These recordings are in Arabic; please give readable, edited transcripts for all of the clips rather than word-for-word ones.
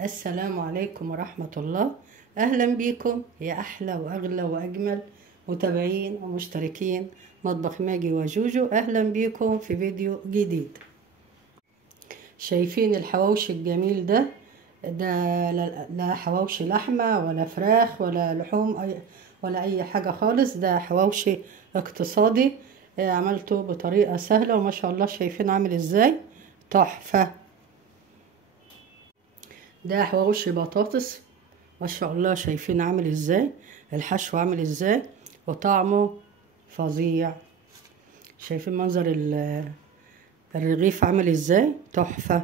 السلام عليكم ورحمة الله. أهلا بيكم يا أحلى وأغلى وأجمل متابعين ومشتركين مطبخ ماجي وجوجو. أهلا بيكم في فيديو جديد. شايفين الحواوشي الجميل ده لا حواوشي لحمة ولا فراخ ولا لحوم ولا أي حاجة خالص. ده حواوشي اقتصادي، عملته بطريقة سهلة وما شاء الله. شايفين عامل ازاي؟ تحفة. ده حواوشي بطاطس ما شاء الله. شايفين عامل ازاي؟ الحشو عامل ازاي وطعمه فظيع. شايفين منظر الرغيف عامل ازاي؟ تحفة.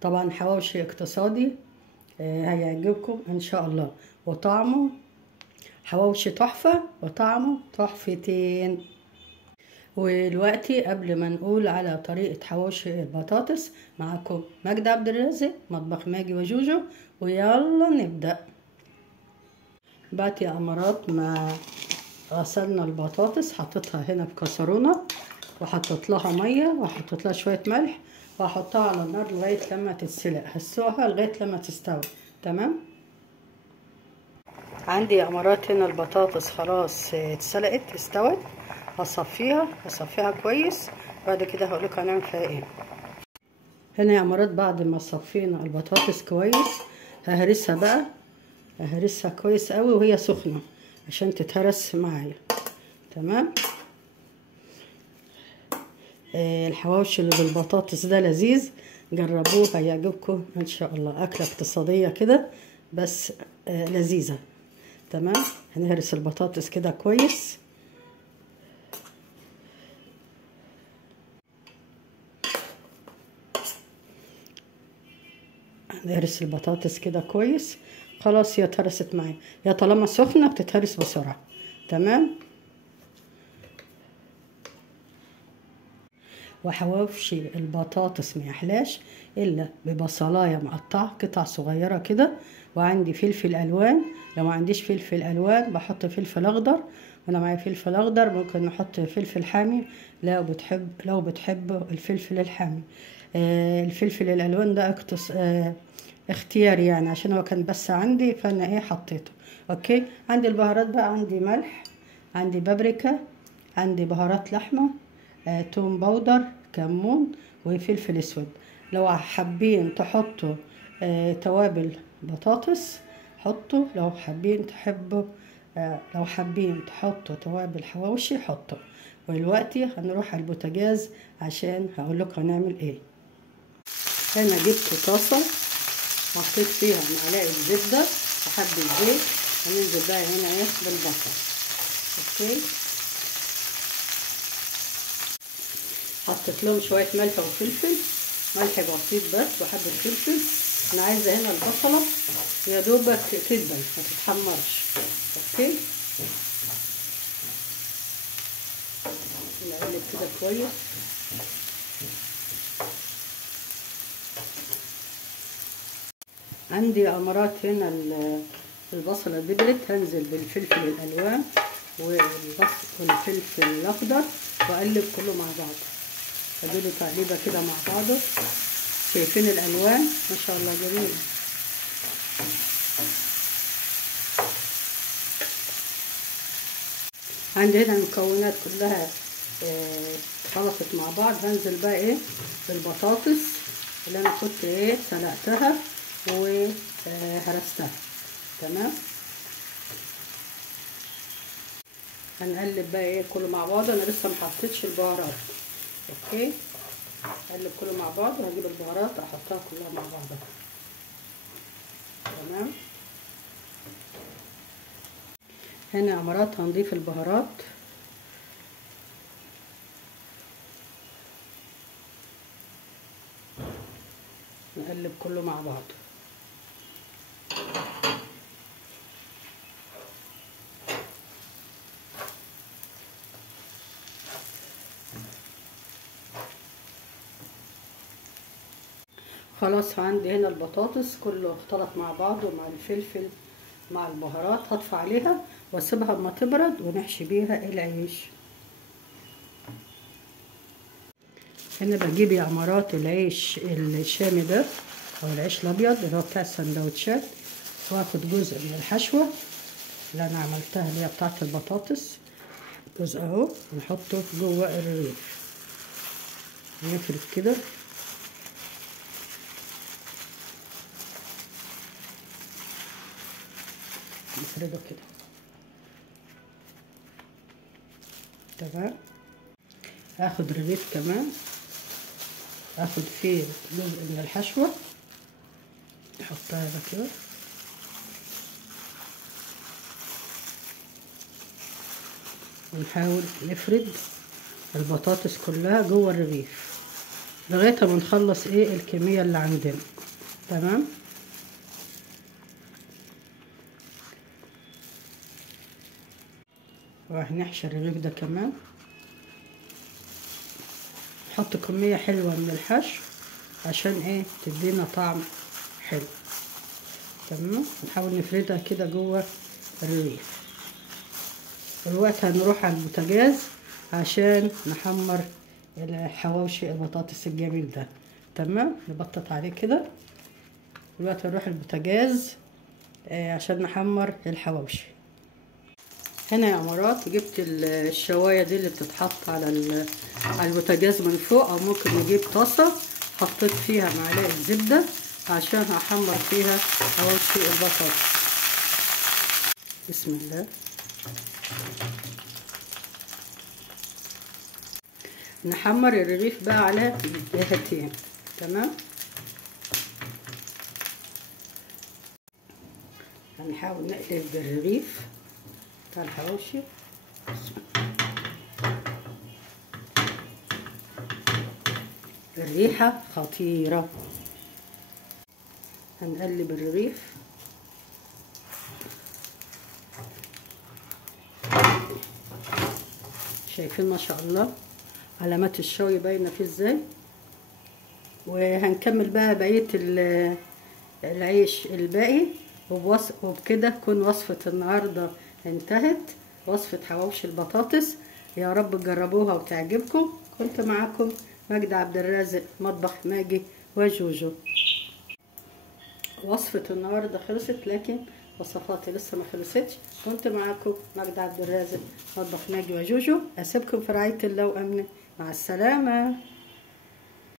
طبعا حواوشي اقتصادي، هيعجبكم ان شاء الله. وطعمه حواوشي تحفة وطعمه تحفتين. ودلوقتي قبل ما نقول على طريقة حواوشي البطاطس، معاكم ماجدة عبد الرازق مطبخ ماجي وجوجو، ويلا نبدأ. بعد يا أمارات ما غسلنا البطاطس حطيتها هنا في كسرونة، وحطيت لها مية وحطيت لها شوية ملح، وهحطها على النار لغاية لما تتسلق. هسوها لغاية لما تستوي. تمام. عندي يا أمارات هنا البطاطس خلاص اتسلقت استوت. هصفيها كويس. بعد كده هقولك هنعمل فيها ايه. هنا يا أمارات بعد ما صفينا البطاطس كويس ههرسها بقى. ههرسها كويس قوي وهي سخنة عشان تتهرس معايا. تمام. الحواوشي اللي بالبطاطس ده لذيذ، جربوه هيعجبكم ان شاء الله. اكله اقتصاديه كده بس لذيذه. تمام. هنهرس البطاطس كده كويس. هنهرس البطاطس كده كويس. خلاص هي اتهرست معايا. هي طالما سخنه بتتهرس بسرعه. تمام. وحواوشي البطاطس ما يحلاش الا ببصلايه مقطعه قطع صغيره كده، وعندي فلفل الوان. لو ما عنديش فلفل الوان بحط فلفل اخضر، وانا معايا فلفل اخضر ممكن نحط فلفل حامي لو بتحب الفلفل الحامي. الفلفل الالوان ده اختياري يعني، عشان هو كان بس عندي فانا حطيته. اوكي. عندي البهارات بقى، عندي ملح، عندي بابريكا، عندي بهارات لحمه، توم باودر، كمون، وفلفل اسود. لو حابين تحطوا توابل بطاطس حطوا. لو حابين تحطوا توابل حواوشي حطوا. ودلوقتي هنروح على البوتاجاز عشان هقول لكم هنعمل ايه. انا جبت طاسه حطيت فيها معلقه زبده وحبه زيت. هننزل بقى هنا بالبصل. اوكي. حطيت لهم شويه ملح وفلفل، ملح بسيط بس وحبه فلفل. انا عايزه هنا البصله يا دوبك تدبل ما تتحمرش. اوكي. نقلب كده كويس. عندي امارات هنا البصله دبلت. هنزل بالفلفل الالوان والفلفل الاخضر واقلب كله مع بعض. اديله تقليبه كده مع بعضه. شايفين الالوان ما شاء الله جميله. عندي هنا المكونات كلها خلطت مع بعض. هنزل بقى بالبطاطس اللي انا كنت سلقتها وهرستها. تمام. هنقلب بقى كله مع بعض. انا لسه محطتش البهارات. اوكي. اقلب كله مع بعض وهجيب البهارات احطها كلها مع بعضها. تمام. هنا يا امارات هنضيف البهارات. نقلب كله مع بعض. خلاص عندي هنا البطاطس كله اختلط مع بعض ومع الفلفل مع البهارات. هطفي عليها واسيبها اما تبرد ونحشي بيها العيش. هنا بجيب يا امارات العيش الشامي ده او العيش الابيض اللي هو بتاع السندوتشات، واخد جزء من الحشوه اللي انا عملتها اللي هي بتاعه البطاطس، جزء اهو، ونحطه جوه الرغيف، نفرد كده نفرده كده تمام. هاخد رغيف كمان، هاخد فيه جزء من الحشوه نحطها هنا كده، ونحاول نفرد البطاطس كلها جوه الرغيف لغايه ما نخلص الكميه اللي عندنا تمام. وهنحشي الرغيف ده كمان، نحط كميه حلوه من الحشو عشان تدينا طعم حلو تمام. نحاول نفردها كده جوه الرغيف. دلوقتي هنروح على البوتاجاز عشان نحمر الحواوشي البطاطس الجميل ده تمام. نبطط عليه كده. دلوقتي هنروح البوتاجاز عشان نحمر الحواوشي. هنا يا امارات جبت الشوايه دي اللي بتتحط على البوتاجاز من فوق، او ممكن نجيب طاسه حطيت فيها معلقه زبده عشان هحمر فيها حواوشي البطاطس. بسم الله. نحمر الرغيف بقى على جهتين تمام. هنحاول نقلب بالرغيف بتاع الحواوشي. الريحة خطيرة. هنقلب الرغيف شايفين ما شاء الله علامات الشوي باينه فيه ازاي. وهنكمل بقى بقيه العيش الباقي، وبكده تكون وصفه النهارده انتهت، وصفه حواوشي البطاطس. يا رب تجربوها وتعجبكم. كنت معاكم ماجدة عبد الرازق، مطبخ ماجي وجوجو. وصفه النهارده خلصت لكن وصفاتي لسه ما خلصتش. كنت معاكم ماجدة عبد الرازق، مطبخ ماجي وجوجو. اسيبكم في رعايه الله وامنه. مع السلامه.